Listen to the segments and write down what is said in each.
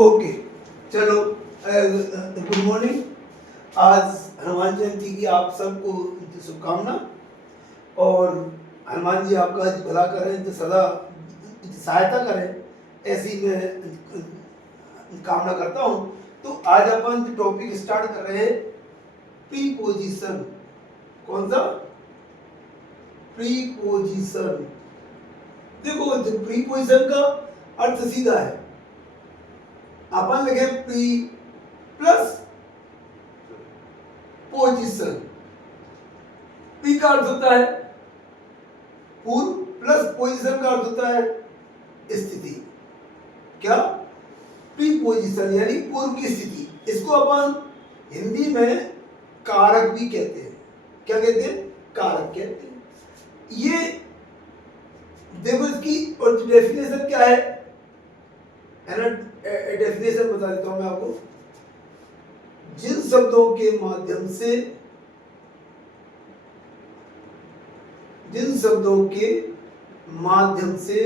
Okay, चलो good morning. आज हनुमान जयंती की आप सबको शुभकामना। और हनुमान जी आपका भला करें, तो सदा सहायता करें, ऐसी मैं कामना करता हूँ। तो आज अपन टॉपिक स्टार्ट कर रहे हैं, प्रीपोजिशन। कौन सा? प्रीपोजिशन। देखो, प्रीपोजिशन का अर्थ सीधा है। अपन लिखे प्री प्लस पोजीशन। पी का अर्थ होता है पूर्व, प्लस पोजीशन का अर्थ होता है स्थिति। क्या? प्रीपोजिशन यानी पूर्व की स्थिति। इसको अपन हिंदी में कारक भी कहते हैं। क्या कहते हैं? कारक कहते हैं। ये देखो, इसकी और डेफिनेशन क्या है ना? डेफिनेशन बता देता हूं मैं आपको। जिन शब्दों के माध्यम से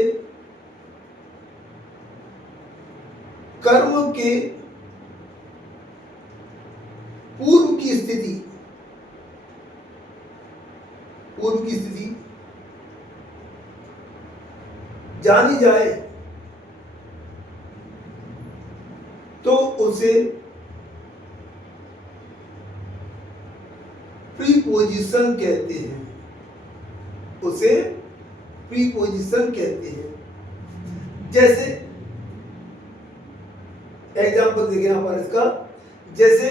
कर्म के पूर्व की स्थिति जानी जाए तो उसे प्रीपोजिशन कहते हैं। जैसे एग्जाम्पल देखें यहां पर इसका। जैसे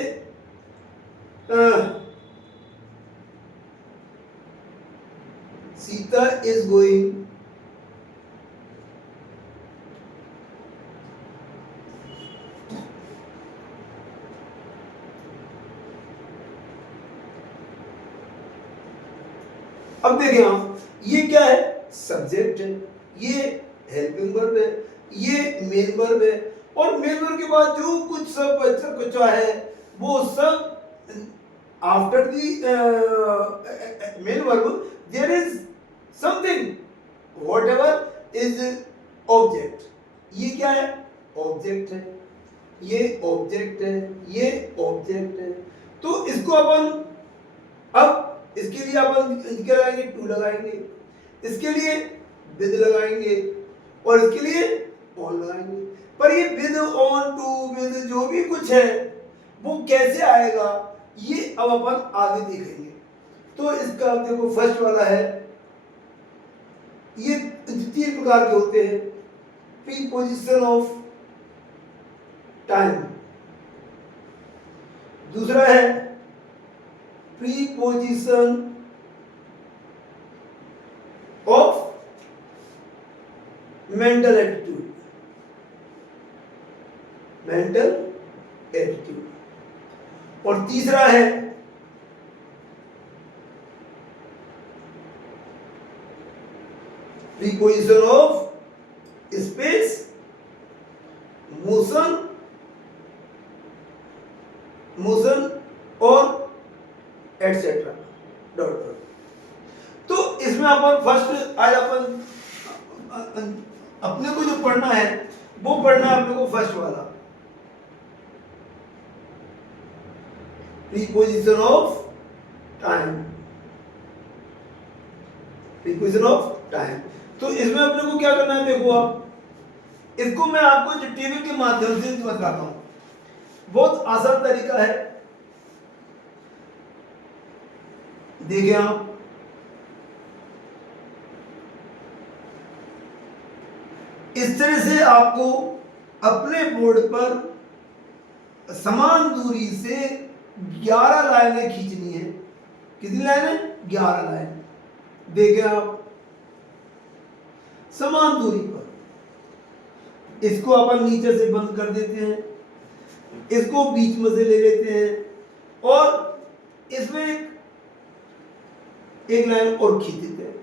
सीता इज गोइंग अब देखें आप, ये क्या है? सब्जेक्ट है, ये हेल्पिंग वर्ब है, ये मेन वर्ब है। और मेन वर्ब के बाद जो कुछ सब अच्छा कुछ है वो सब after the main verb there is something whatever is object. ये क्या है? ऑब्जेक्ट है, ये ऑब्जेक्ट है, ये ऑब्जेक्ट है। तो इसको अपन अब इसके लिए अपन क्या लगाएंगे? टू लगाएंगे, इसके लिए विद लगाएंगे, और इसके लिए ऑन लगाएंगे। पर ये विद, ऑन, टू, विद जो भी कुछ है वो कैसे आएगा, ये अब अपन आगे देखेंगे। तो इसका देखो, फर्स्ट वाला है, ये तीन प्रकार के होते हैं। प्रीपोजिशन ऑफ टाइम, दूसरा है प्रीपोजिशन ऑफ मेंटल एटीट्यूड, और तीसरा है प्रीपोजिशन ऑफ स्पेस, मोशन और एटसेट्रा डॉट डॉट। तो इसमें अपन फर्स्ट आज अपन अपने को जो पढ़ना है वो पढ़ना है अपने को फर्स्ट वाला, प्रीपोजिशन ऑफ टाइम। तो इसमें अपने को क्या करना है? देखो, आप इसको मैं आपको जो टेबल के माध्यम से बताता हूं। बहुत आसान तरीका है, देखिए आप। इस तरह से आपको अपने बोर्ड पर समान दूरी से 11 लाइनें खींचनी है। कितनी लाइनें? 11 लाइन। देखिए आप, समान दूरी पर। इसको अपन नीचे से बंद कर देते हैं, इसको बीच में से ले लेते हैं, और इसमें एक लाइन और खींच देते हैं।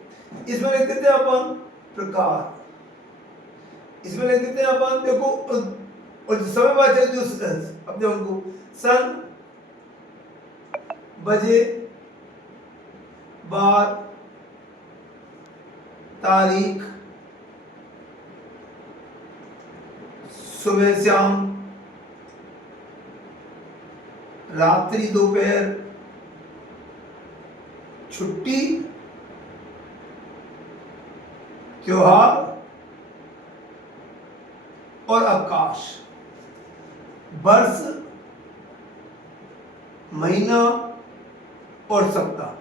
इसमें लिख देते हैं अपन प्रकार, इसमें लिख देते हैं अपन, देखो, और समय बात है जो अपने उनको सन, बजे, बार, तारीख, सुबह शाम, रात्रि दोपहर, छुट्टी, त्योहार और अवकाश, वर्ष, महीना और सप्ताह।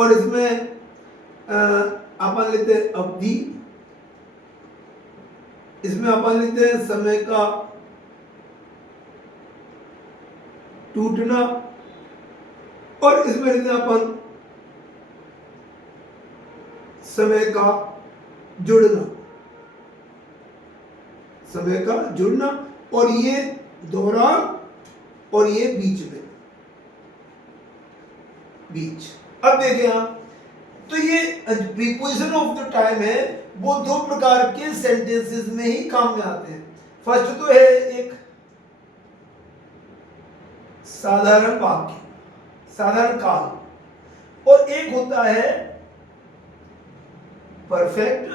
और इसमें अपन लेते हैं अवधि, इसमें अपन लेते हैं समय का टूटना, और इसमें लेते हैं अपन समय का जुड़ना, समय का जुड़ना, और ये दौरान और ये बीच में, बीच। अब देखें आप, तो ये प्रीपोजिशन ऑफ द टाइम है, वो दो प्रकार के सेंटेंसेस में ही काम में आते हैं। फर्स्ट तो है एक साधारण वाक्य, साधारण काल, और एक होता है परफेक्ट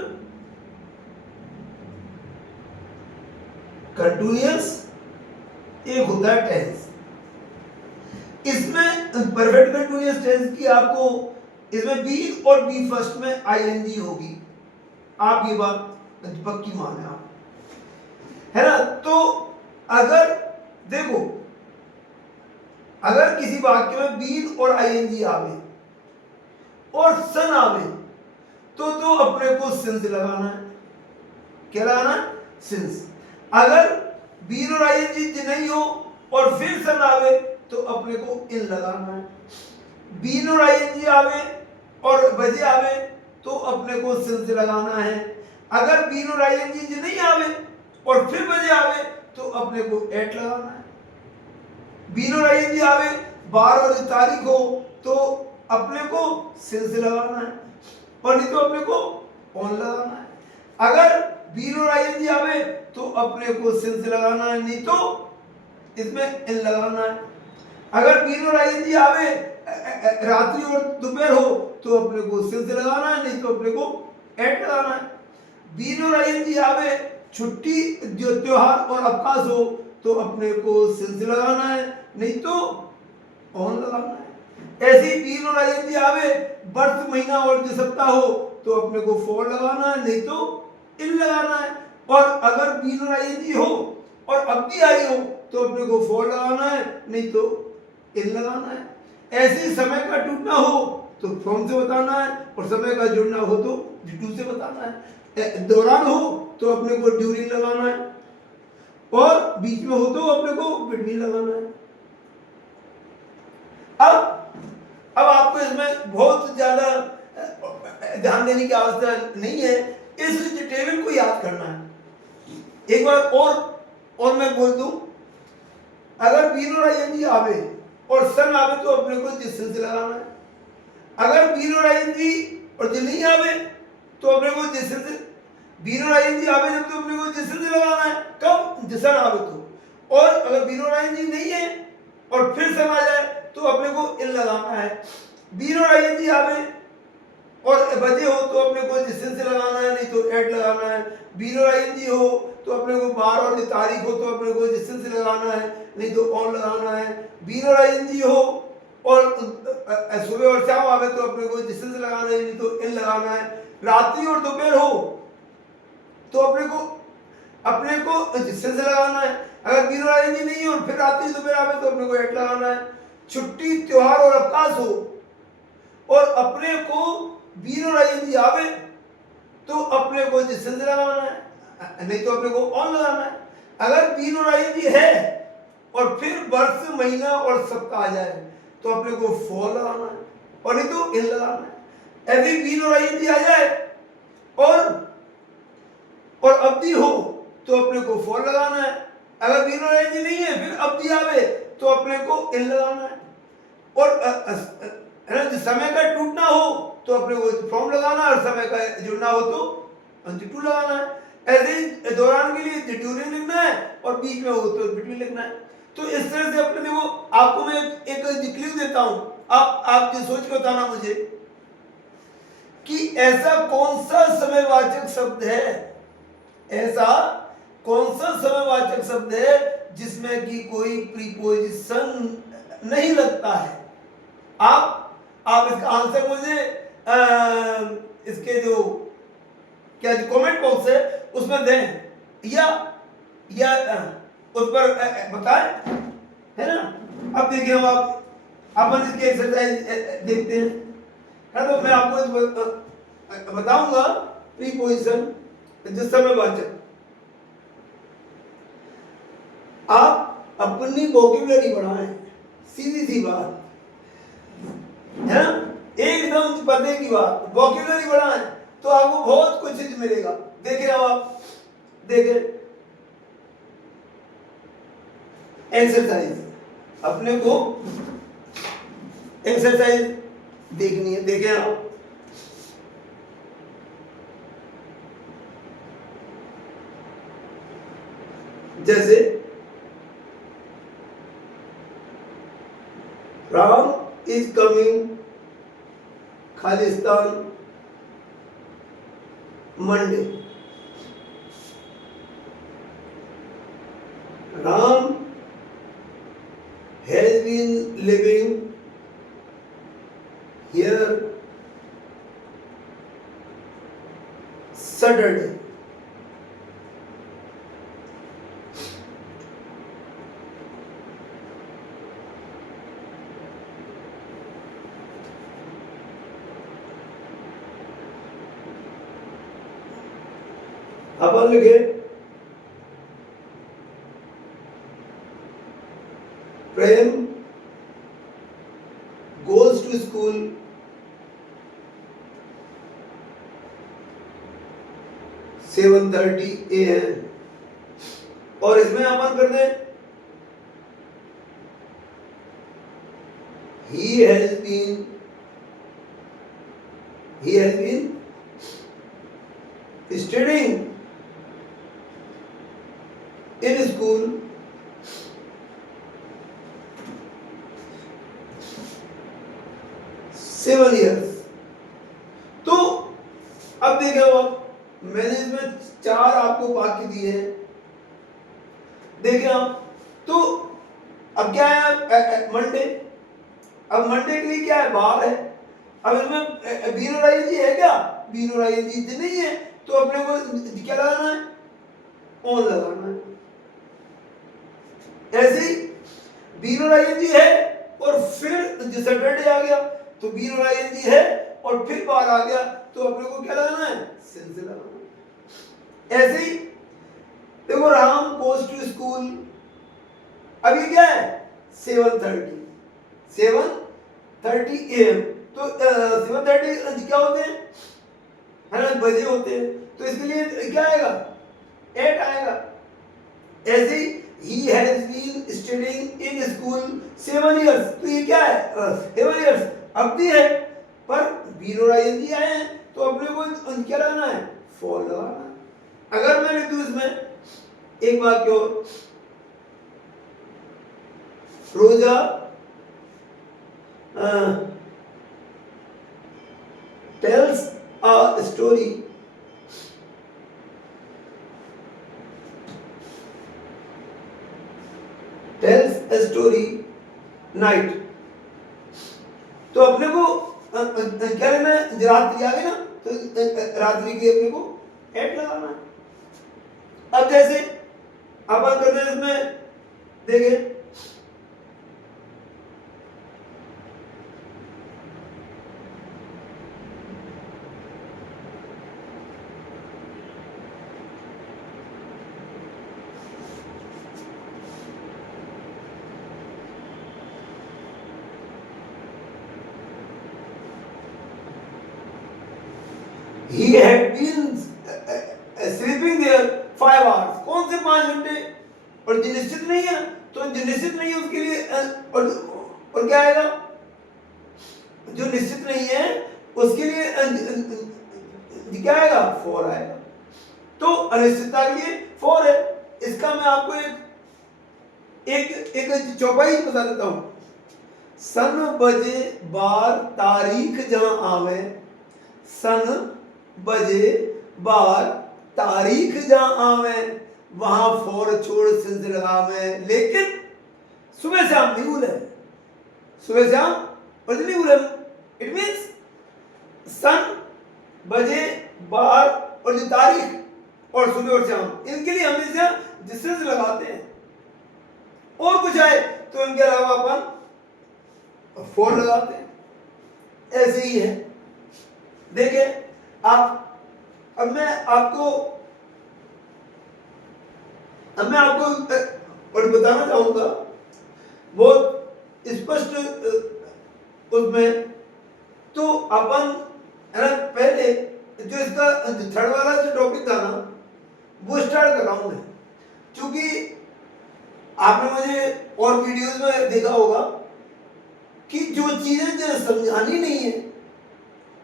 कंटिन्यूअस, एक होता है टेंस। इसमें परफेक्ट कंटिन्यूअस टेंस की आपको इसमें बी और बी फर्स्ट में आईएनजी होगी, आप ये बात पक्की माने आप, है ना। तो अगर देखो, अगर किसी वाक्य में बीन और आईएनजी आवे और सन आवे तो अपने को सिंस लगाना है। क्या लगाना है? सिंस। अगर बीन और आईएनजी नहीं हो और फिर सन आवे तो अपने को इन लगाना है। बीन और आईएनजी आवे और बजे आवे तो अपने को सिंस लगाना है। अगर बीन और आईएनजी नहीं आवे और फिर बजे आवे तो अपने को एट लगाना है। बीन और आईएनजी आवे, बार और तारीख हो तो अपने को सिंस लगाना है, और नहीं तो अपने को ऑन लगाना है। अगर बीन और आईएनजी आवे तो अपने को सिंस लगाना है, नहीं तो इसमें इन लगाना है। अगर बीन और आईएनजी आवे रात्रि और दोपहर हो तो अपने को सिंस लगाना है, नहीं तो अपने को एट लगाना है। बीन और आईएनजी आवे छुट्टी, जो त्योहार और अवकाश हो तो अपने को सिंस लगाना है, नहीं तो ऑन लगाना है। ऐसे ही बीन और आईएनजी आवे वर्ष, महीना और जो सप्ताह हो तो अपने को फॉर लगाना है, नहीं तो इन लगाना है। और अगर बीन और आईएनजी हो और अवधि आई हो तो अपने को फॉर लगाना है, नहीं तो इन लगाना है। ऐसे ही समय का टूटना हो तो फ्रॉम से बताना है, और समय का जुड़ना हो तो टू से बताना है। दौरान हो तो अपने को ड्यूरिंग लगाना है, और बीच में हो तो अपने को बिटवीन लगाना है। अब आपको इसमें बहुत ज्यादा ध्यान देने की आवश्यकता नहीं है, इस टेबल को याद करना है। एक बार और मैं बोल दूं, अगर बीन और आईएनजी आवे और सन आवे तो अपने को जिससे लगाना है। अगर बीन और आईएनजी और दिल नहीं आवे तो अपने को जिससे, बीन और आईएनजी आवे जब तो अपने को जिससे लगाना है, कब? जिसन आवे तो। और अगर बीन और आईएनजी नहीं है और फिर सन आ जाए तो अपने को इन लगाना है। बीन और आईएनजी आवे और बजे हो तो अपने को जिसन से लगाना है, नहीं तो एट लगाना है। बीन और आईएनजी हो तो अपने को बार और तारीख हो तो अपने को जिसन से लगाना है, नहीं तो ऑन लगाना है। बीन और आईएनजी हो और सुबह और शाम आवे तो अपने को जिसन से लगाना है, नहीं तो इन लगाना है। रात्रि और दोपहर हो तो अपने को जिसन से लगाना है। अगर बीन और आईएनजी नहीं हो और फिर रात्रि दोपहर आवे तो अपने को एट लगाना है। छुट्टी, त्योहार और अवकाश हो और अपने को बीन और आईएनजी आवे तो अपने को जिसन से लगाना है, नहीं तो अपने को ऑन लगाना है। अगर बीन और आईएनजी है और फिर वर्ष, महीना और सप्ताह आ जाए तो अपने को फॉर लगाना है, और नहीं तो इन लगाना है। ऐसे बीन और आईएनजी आ जाए और अवधि हो तो अपने को फॉर लगाना है। अगर बीन और आईएनजी नहीं है फिर अवधि आवे तो अपने को इन लगाना है। और समय का टूटना हो तो अपने को फ्रॉम लगाना है, और समय का जुड़ना हो तो टू लगाना है। ऐसे ही दौरान के लिए ड्यूरिंग लिखना है, और बीच में हो तो बिटवीन लिखना है। तो इस तरह से अपने देखो, आपको मैं एक क्लू देता हूं, आप ये सोच के बताना मुझे कि ऐसा कौन सा समयवाचक शब्द है, ऐसा कौन सा समयवाचक शब्द है जिसमें कि कोई प्रीपोजिशन नहीं लगता है? आप इसका आंसर मुझे इसके जो क्या जो कमेंट बॉक्स है उसमें दें या उस पर बताएं, है ना। अब देखिए हम आप अपन इसकी एक्सरसाइज देखते हैं, है। तो मैं आपको बताऊंगा प्रीपोजिशन जिस समयवाचक। आप अपनी वोकैबुलरी बढ़ाएं, सीधी सी बात है ना, एकदम पते की बात। वोकैबुलरी बढ़ाएं तो आपको बहुत कुछ मिलेगा। देखिए अब आप देखें एक्सरसाइज, अपने को एक्सरसाइज देखनी है। देखें आप, जैसे Ram is coming Khalistan Monday. Ram has been living here Saturday. अपन लिखे प्रेम goes to school (7:30 AM) और इसमें अपन कर दें he has been studying in school (7 years। तो अब देखिए आप, मैंने इसमें 4 आपको वाक्य दिए हैं। देखिए आप, तो अब क्या है मंडे। अब मंडे के लिए क्या है, बार है। अब इसमें बीन और आईएनजी है क्या? बीन और आईएनजी नहीं है, तो अपने को क्या लगाना है, ऑन लगाना है। ऐसे ही बीन और आईएनजी है और फिर सैटरडे आ गया तो बीन और आईएनजी है और फिर बार आ गया तो अपने को क्या लगाना है, सिंस लगाना है। ऐसे ही देखो राम गोज टू स्कूल, अभी क्या है 7:30 AM। तो 7:30 क्या होते हैं, है ना, बजे होते हैं। तो इसके लिए क्या आएगा, 8 आएगा। ऐसे ही he has been studying in school 7 years, तो ये क्या है 7 years अवधि है, पर बीन और आईएनजी आए हैं तो अपने को क्या लगाना है, फॉर लगाना है। अगर मैं लिख दूं इसमें एक वाक्य और, रोजा tells a story नाइट, तो अपने को क्या लेना है, रात्रि आ गई ना, तो रात्रि के अपने को 8 लगाना है। अब जैसे अपन करते हैं इसमें, देखें he had been sleeping there 5 hours। कौन से 5 घंटे, और जो निश्चित नहीं है, तो जो निश्चित नहीं है उसके लिए और क्या आएगा, जो निश्चित नहीं है उसके लिए क्या आएगा, 4 आएगा। तो अनिश्चितता के लिए 4 है। इसका मैं आपको एक चौपाई बता देता हूं। सन बजे बार तारीख जहां आवे, सन बजे बार तारीख जहां आवे, वहां फौर छोड़ सिंस लगाम है, लेकिन सुबह शाम नहीं भूले, सुबह शाम और नहीं भूले। इट मीन्स सन, बजे, बार और जो तारीख और सुबह और शाम, इनके लिए हमेशा डिस्टेंस लगाते हैं। और कुछ आए तो इनके अलावा अपन फॉर लगाते हैं, ऐसे ही है। देखिए आप, अब मैं आपको और बताना चाहूंगा बहुत स्पष्ट उसमें। तो अपन है ना, पहले जो इसका थर्ड वाला जो टॉपिक था ना, वो स्टार्ट कर रहा हूं मैं, क्योंकि आपने मुझे और वीडियोस में देखा होगा कि जो चीजें जो समझानी नहीं है,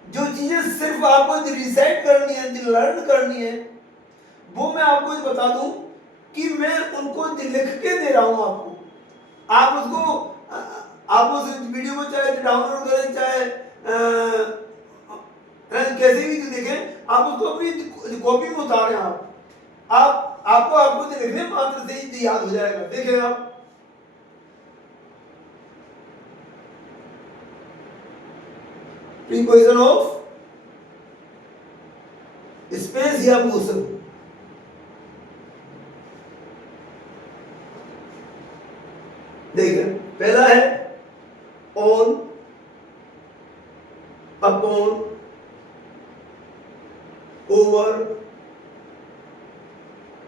जो चीजें सिर्फ आपको रिसाइट करनी है, लर्न करनी है, वो मैं आपको बता दूं कि मैं उनको लिख के दे रहा हूं आपको। आप उसको आप उस वीडियो को चाहे डाउनलोड करें, चाहे कैसे भी देखें, आप उसको अपनी कॉपी में उतारें। आपको लिखने मात्र से ही याद हो जाएगा। देखिए आप, प्रीपोजिशन ऑफ स्पेस या मोशन। देखिए पहला है ऑन, अपॉन, ओवर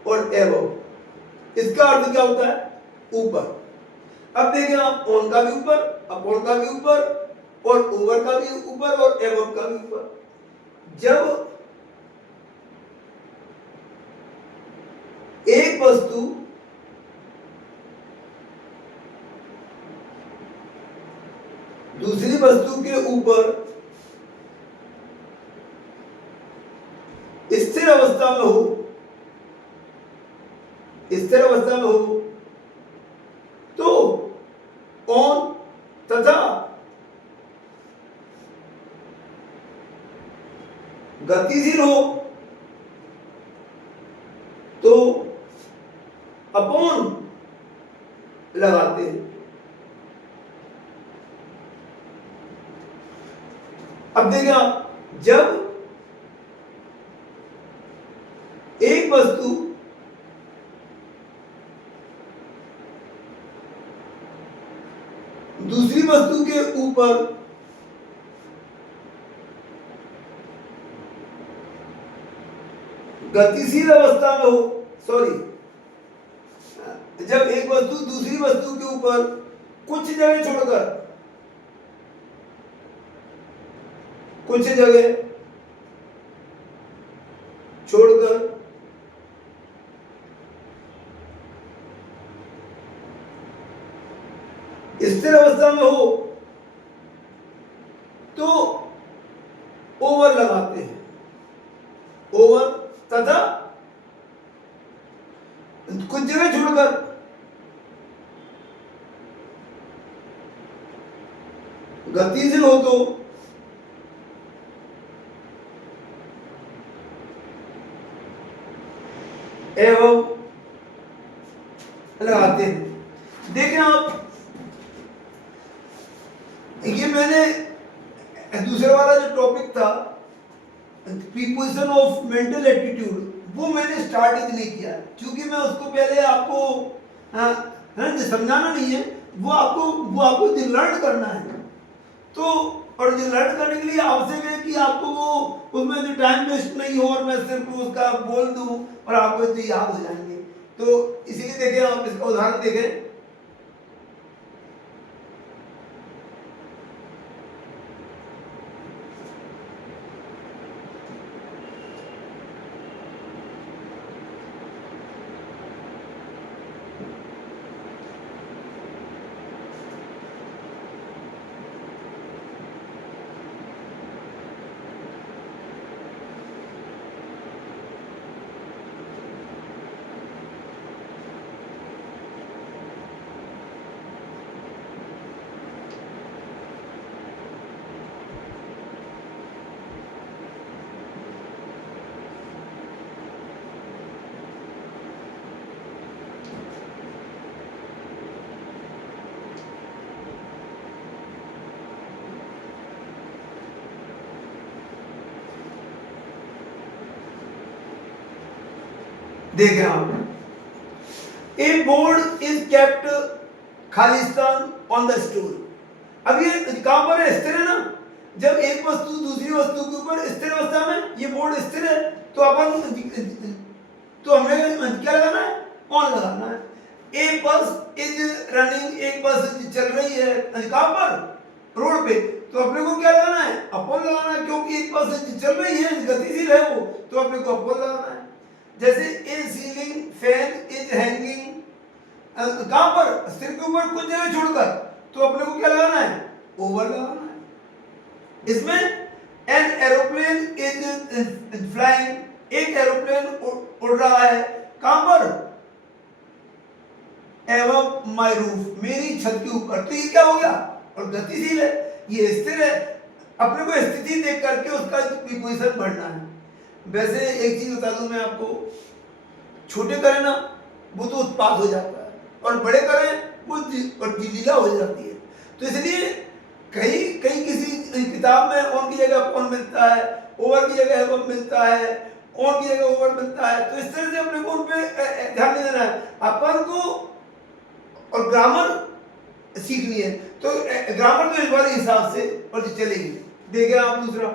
और एबव। इसका अर्थ क्या होता है? ऊपर। अब देखिए आप, ऑन का भी ऊपर, अपॉन का भी ऊपर और ओवर का भी ऊपर और एबव का भी ऊपर। जब एक वस्तु दूसरी वस्तु के ऊपर स्थिर अवस्था में हो, स्थिर अवस्था में हो, तो ऑन तथा गतिशील हो तो अपॉन लगाते हैं। अब देखिए आप, जब एक वस्तु दूसरी वस्तु के ऊपर गतिशील अवस्था में हो, सॉरी, जब एक वस्तु दूसरी वस्तु के ऊपर कुछ जगह छोड़कर स्थिर अवस्था में हो तो ओवर लगाते हैं। ओवर तथा कुछ जगह छोड़कर गतिशील हो तो एवं लगाते हैं। देखें आप, ये मैंने दूसरे वाला जो टॉपिक था प्रीपोजिशन ऑफ मेंटल एटीट्यूड, वो मैंने स्टार्ट इसलिए किया क्योंकि मैं उसको पहले आपको समझाना नहीं है, वो आपको लर्न करना है। तो और जो लर्न करने के लिए आवश्यक है कि आपको वो उसमें जो टाइम वेस्ट नहीं हो और मैं सिर्फ उसका बोल दूं और आपको तो याद हो जाएंगे। तो इसीलिए देखें आप, इसका उदाहरण देखें। देखें आप, a board is kept Khalistan on the stool. अब ये कहां पर है? स्थिर है ना। जब एक वस्तु दूसरी वस्तु के ऊपर स्थिर अवस्था में, ये बोर्ड स्थिर है, तो तो हमें क्या लगाना है? ऑन लगाना है। ए बस इज रनिंग, एक बस चल रही है, कहां पर? रोड पे, तो अपने को क्या लगाना है? अपॉन लगाना है, क्योंकि एक बस चल रही है, गतिशील है वो, तो अपने को अपॉन लगाना है। जैसे ए सीलिंग फैन इज हैंगिंग, कहां पर? सिर के ऊपर कुछ जगह छोड़कर, तो अपने को क्या लगाना है? ओवर लगाना है। इसमें एन एरोप्लेन इज फ्लाइंग, एक एरोप्लेन उड़ रहा है, कहां पर? एवं माई रूफ, मेरी छत के ऊपर। तो ये क्या हो गया? और गतिशील है, ये स्थिर है। अपने को स्थिति देख करके उसका प्रीपोजिशन बढ़ना है। वैसे एक चीज बता दूं मैं आपको, छोटे करें ना वो तो उत्पाद हो जाता है, और बड़े करें वो लीला हो जाती है। तो इसलिए कहीं कहीं किसी किताब में ऑन की जगह ऑन मिलता है, ओवर की जगह एवं मिलता है, ऑन की जगह ओवर मिलता है। तो इस तरह से अपने को उन पे ध्यान नहीं देना है अपन को, और ग्रामर सीखनी है। तो ग्रामर तो इस बार हिसाब से और चलेगी। देखिए आप दूसरा,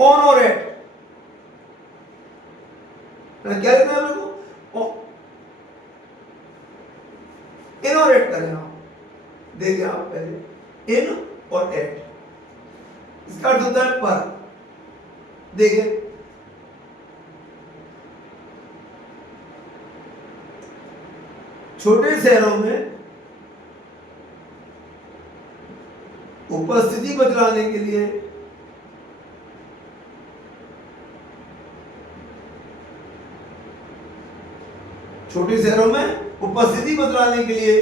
ऑन और एट, क्या लिखना है मेरे को? इन और एट करें आप। देखिए आप पहले इन और एट, इसका अर्थ होता है पर। देखिए छोटे शहरों में उपस्थिति बतलाने के लिए छोटे शहरों में उपस्थिति बतलाने के लिए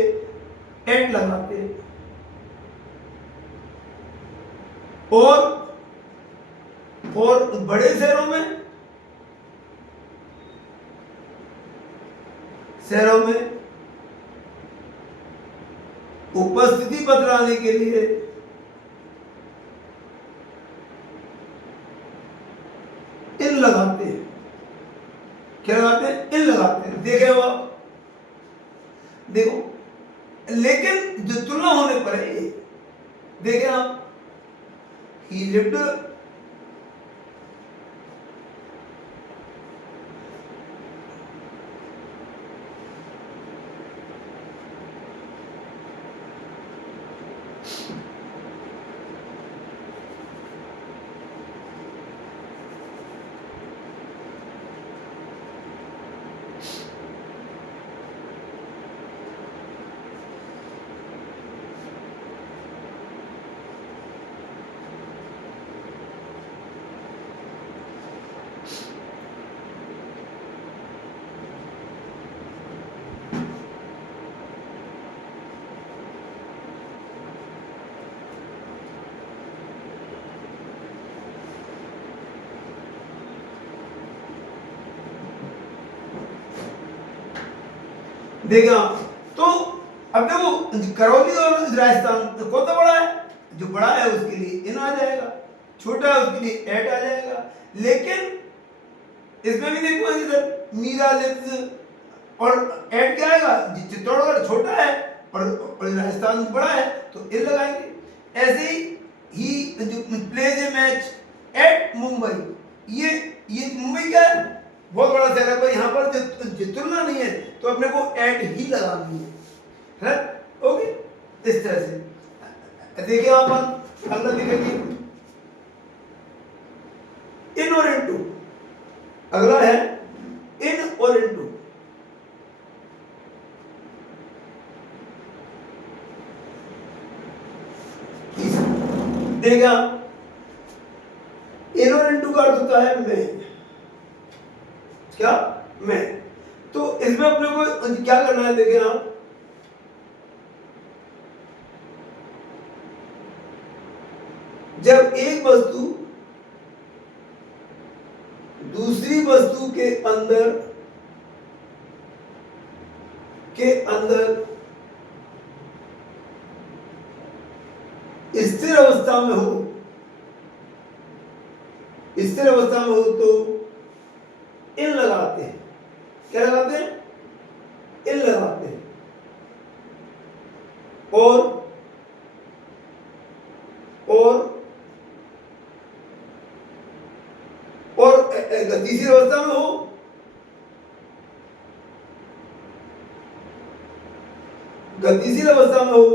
एट लगाते हैं, और बड़े शहरों में उपस्थिति बतलाने के लिए इन लगाते हैं। क्या लगाते हैं? इन लगाते हैं। देखे हो आप, देखो, लेकिन जो तुलना होने पर है ये, देखे आप, he lived, देगा। तो अब देखो, करौली और राजस्थान तो कौन सा बड़ा है? जो बड़ा है उसके लिए इन आ जाएगा, छोटा है उसके लिए एट आ जाएगा। लेकिन इसमें भी देखो, इधर मीरा लिप्स और एट क्या आएगा? चित्तौड़गढ़ छोटा है और राजस्थान बड़ा है, तो इन लगाएंगे। ऐसे ही जो plays a match at Mumbai, ये मुंबई क्या है? बहुत बड़ा शहर है, पर यहाँ पर तुलना नहीं है, तो अपने को एट ही लगानी है। ओके, इस तरह से देखिए आप अगला लिखेंगे इन और इनटू। अगला है इन और इनटू। देगा इन और इनटू का अर्थ होता है मैं। क्या? मैं। तो इसमें अपने को क्या करना है? देखिए आप, जब एक वस्तु दूसरी वस्तु के अंदर स्थिर अवस्था में हो, स्थिर अवस्था में हो तो इन लगाते हैं। क्या लगाते हैं? इन लगाते हैं। और गतिशील अवस्था में हो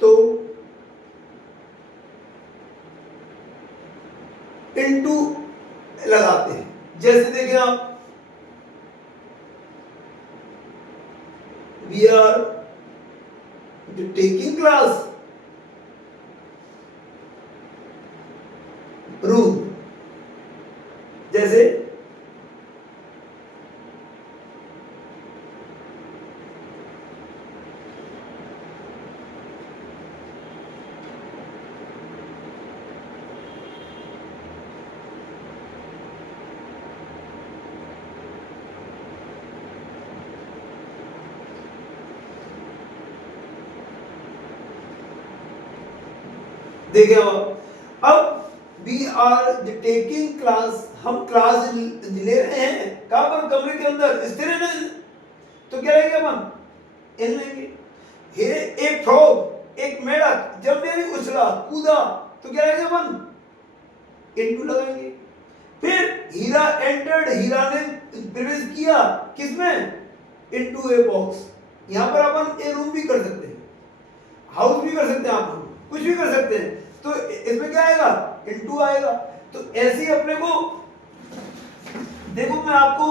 तो इनटू लगाते हैं। जैसे देखिए आप, we are taking classroom, जैसे देखिए अब वी आर टेकिंग क्लास, हम क्लास ले रहे हैं कहां पर? कमरे के अंदर। स्थिर है ना, तो क्या लेंगे हम? इन लेंगे। हे एक फ्रॉग, एक मेढक जब मेरी उछला कूदा तो क्या लेंगे हम? इनटू लगाएंगे। फिर हीरा एंटर्ड, हीरा ने प्रवेश किया किसमें? Into a box. यहां पर अपन ए रूम भी कर सकते हैं, हाउस भी कर सकते हैं, आप कुछ भी कर सकते हैं। तो इसमें क्या आएगा? इनटू आएगा। तो ऐसे ही अपने को देखो, मैं आपको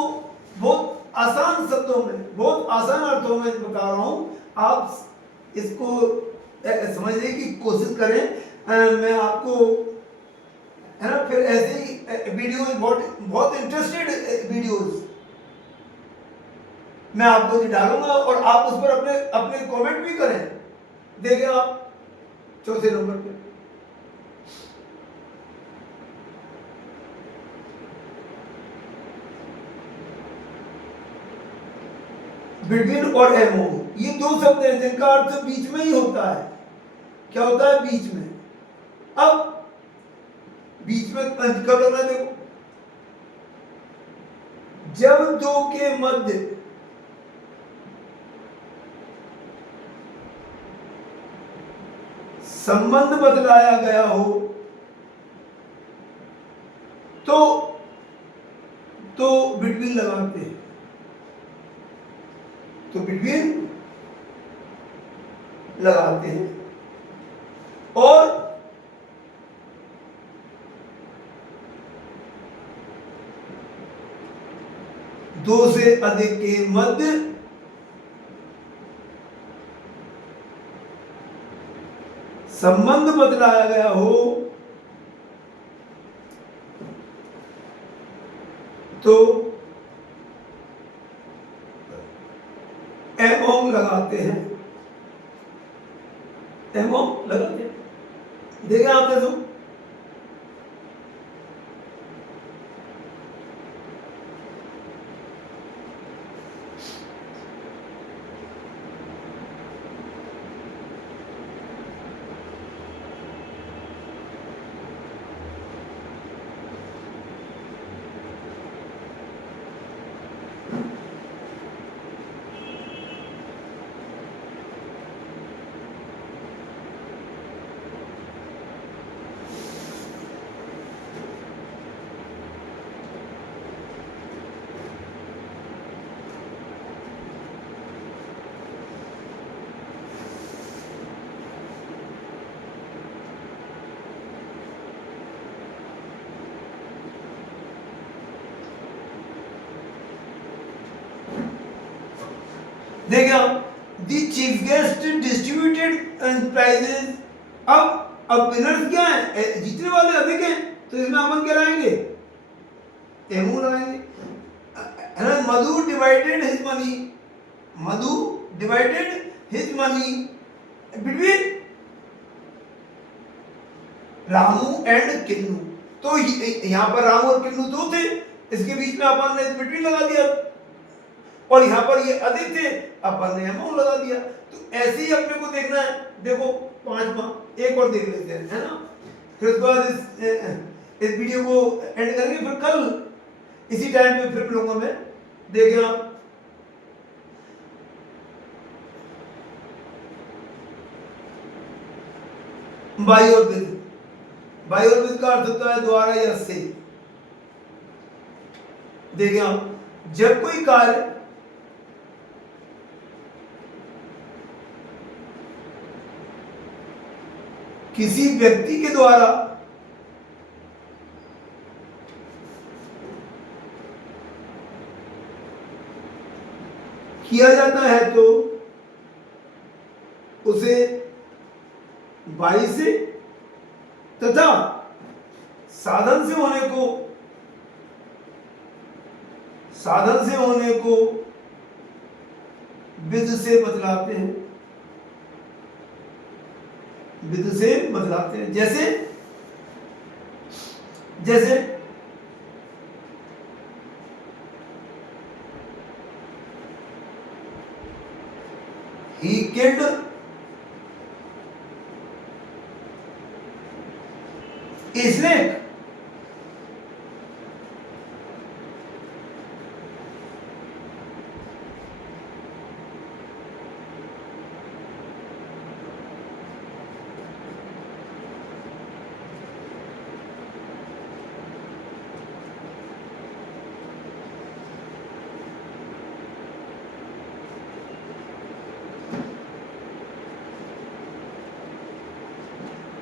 बहुत आसान शब्दों में, बहुत आसान अर्थों में बता रहा हूं, आप इसको समझने की कोशिश करें। मैं आपको, है ना, फिर ऐसे ही वीडियोस, बहुत इंटरेस्टेड वीडियोस मैं आपको डालूंगा और आप उस पर अपने अपने कमेंट भी करें। देखिए आप चौथे नंबर पे, बिटवीन और एमओ, ये दो शब्द हैं जिनका अर्थ बीच में ही होता है। क्या होता है? बीच में। अब बीच में कब करना है? देखो, जब दो के मध्य संबंध बदलाया गया हो तो बिटवीन लगाते हैं। तो बिटवीन लगाते हैं। और दो से अधिक के मध्य संबंध बदलाया गया हो तो एमोंग लगाते हैं। एमोंग लगाते हैं। देखें आप, देखो देखिए दी चीफ गेस्ट डिस्ट्रीब्यूटेड प्राइजेस। अब विनर्स क्या है? जीतने वाले अधिक हैं, तो इसमें अपन क्या लाएंगे? एमओ लाएंगे, है ना। Madhu divided his money, Madhu divided his money between Ramu and Kinnu. तो यहां पर रामू और किन्नू दो थे, इसके बीच में अपन ने बिटवीन लगा दिया, और यहां पर ये अधिक थे, अपन ने अमाउंट लगा दिया। तो ऐसे ही अपने को देखना है। देखो पांचवा एक और देख लेते हैं, है ना। फिर उसके बाद इस वीडियो को एंड करेंगे, फिर कल इसी टाइम पे फिर मिलूंगा मैं। देखिए आप, बाई और विद, बाई और विद का अर्थ होता है द्वारा या से। देखिए आप, जब कोई कार्य किसी व्यक्ति के द्वारा किया जाता है तो उसे बाई से, तथा साधन से होने को विद से बदलाते हैं, विद से बदलाते हैं। जैसे जैसे he killed a snake,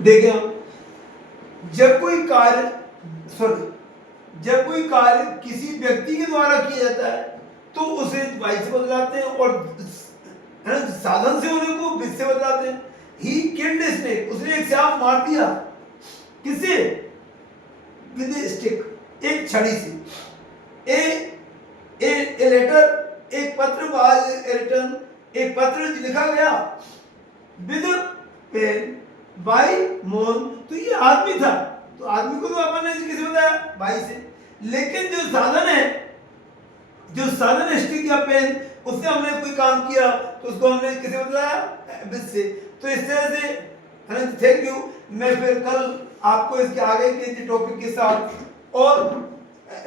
देखिए जब कोई कार्य किसी व्यक्ति के द्वारा किया जाता है तो उसे बाई से बदलाते हैं, और साधन से होने को विद से बदलाते हैं। ही किल्ड ए स्नेक, उसने एक सांप मार दिया, किससे? विद ए स्टिक, एक छड़ी से। ए लेटर, एक पत्र, रिटर्न, एक पत्र लिखा गया विद पेन बाई मोन, तो ये आदमी था, तो आदमी को तो अपन ने किसे बताया? बाई से। लेकिन जो साधन है स्टिक या पेन, उससे हमने कोई काम किया तो उसको हमने किसे बताया? विद से। तो इस तरह से थैंक यू। मैं फिर कल आपको इसके आगे के टॉपिक के साथ और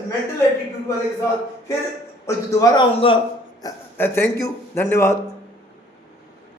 मेंटल एटीट्यूड वाले के साथ फिर दोबारा आऊंगा। थैंक यू, धन्यवाद।